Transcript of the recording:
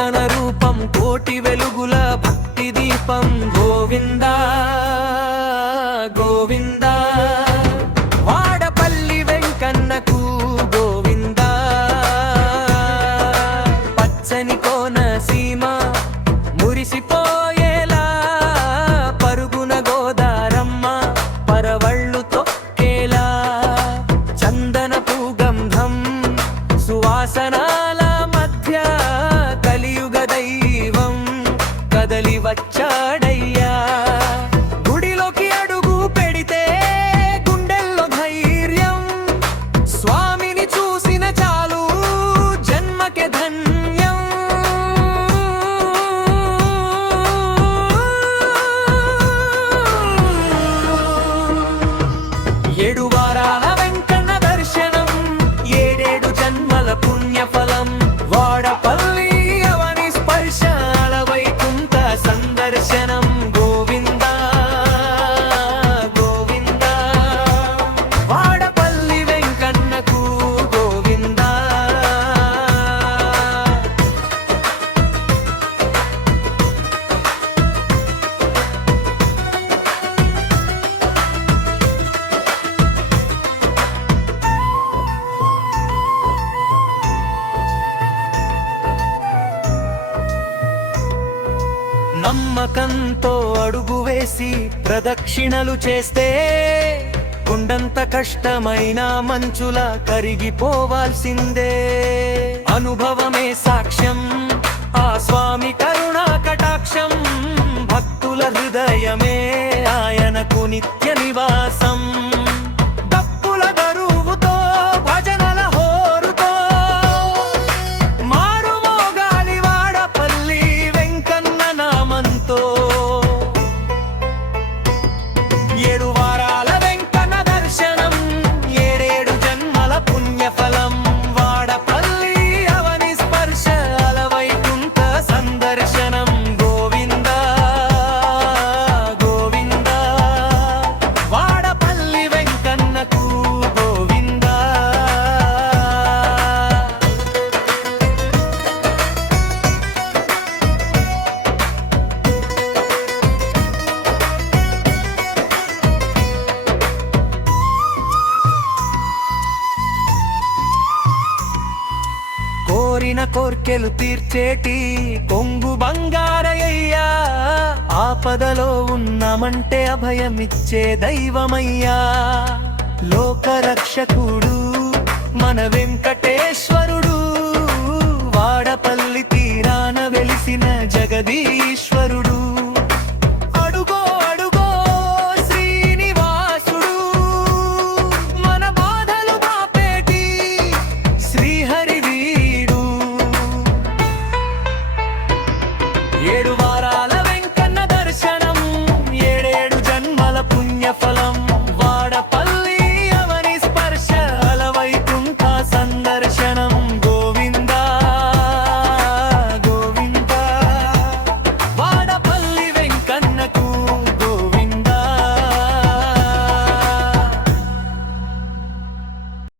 చందన రూపం కోటి వెలుగుల భక్తి దీపం గోవిందా. నమ్మకంతో అడుగు వేసి ప్రదక్షిణలు చేస్తే కొండంత కష్టమైన మంచుల కరిగిపోవాల్సిందే. అనుభవమే సాక్ష్యం ఆ స్వామి కరుణా కటాక్షం భక్తుల హృదయమే ఆయనకు నిత్య నివాసం. కోర్కెలు తీర్చేటి కొంగు బంగారయ్యా. ఆపదలో ఉన్నామంటే అభయమిచ్చే దైవమయ్యా. లోకరక్షకుడు మన వెంకటేశ్వరుడు. వాడపల్లి తీరాన వెలిసిన జగదీశ్వరుడు.